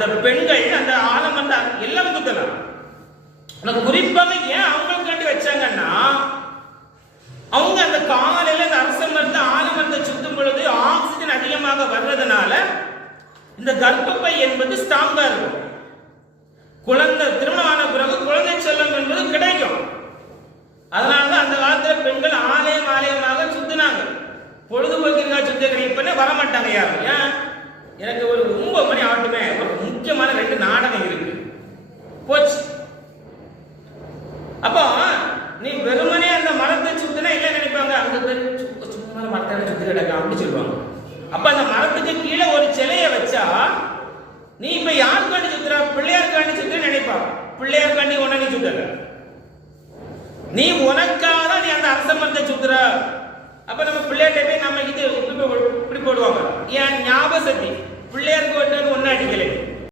அந்த பெண்கள் அந்த ஆலமரத்தை எல்லாம் சுத்தலாம். குறிப்பாக ஏன் அவங்களுக்காண்டி வச்சாங்கன்னா, அவங்க அந்த காலையில அந்த அரச மரத்தை ஆலமரத்தை சுத்தும் பொழுது ஆக்சிஜன் அதிகமாக வர்றதுனால இந்த கர்ப்பப்பை என்பது ஸ்ட்ராங்கா இருக்கும். குழந்தை திருமணமான பிறகு குழந்தை செல்லம் என்பது கிடைக்கும். அதனாலதான் அந்த காலத்துல பெண்கள் ஆலயமாக சுத்தினாங்க. பொழுதுபோக்கிற்காக சுத்த இப்ப வரமாட்டாங்க யாரும். ஏன்? எனக்கு ஒரு 9 மணி ஆகட்டுமே, ஒரு முக்கியமான 2 நாடகம் இருக்கு, போச்சு. அப்போ நீ வெறுமனே அந்த மரத்தை சுத்தினா என்ன நினைப்பாங்க, அந்த சும்மா மரத்தை சுத்தி கிடக்க அப்படி சொல்லுவாங்க. அப்ப அந்த மரத்துக்கு கீழே ஒரு சிலையை வச்சா நீ இப்ப யாருக்காண்டி சுத்துற, பிள்ளையாருக்காண்டி சுத்த நினைப்பா. பிள்ளையாருக்காண்டி உன்ன நீ சுத்தல, நீ உனக்காக நீ அந்த அரச மரத்தை சுத்துற. அப்ப நம்ம பிள்ளையார்ட்ட போய் நம்ம இது இப்படி போடுவாங்க, ஏன் ஞாபக சக்தி, பிள்ளையாருக்கு ஒன்று ஒன்னு அடிக்கலை.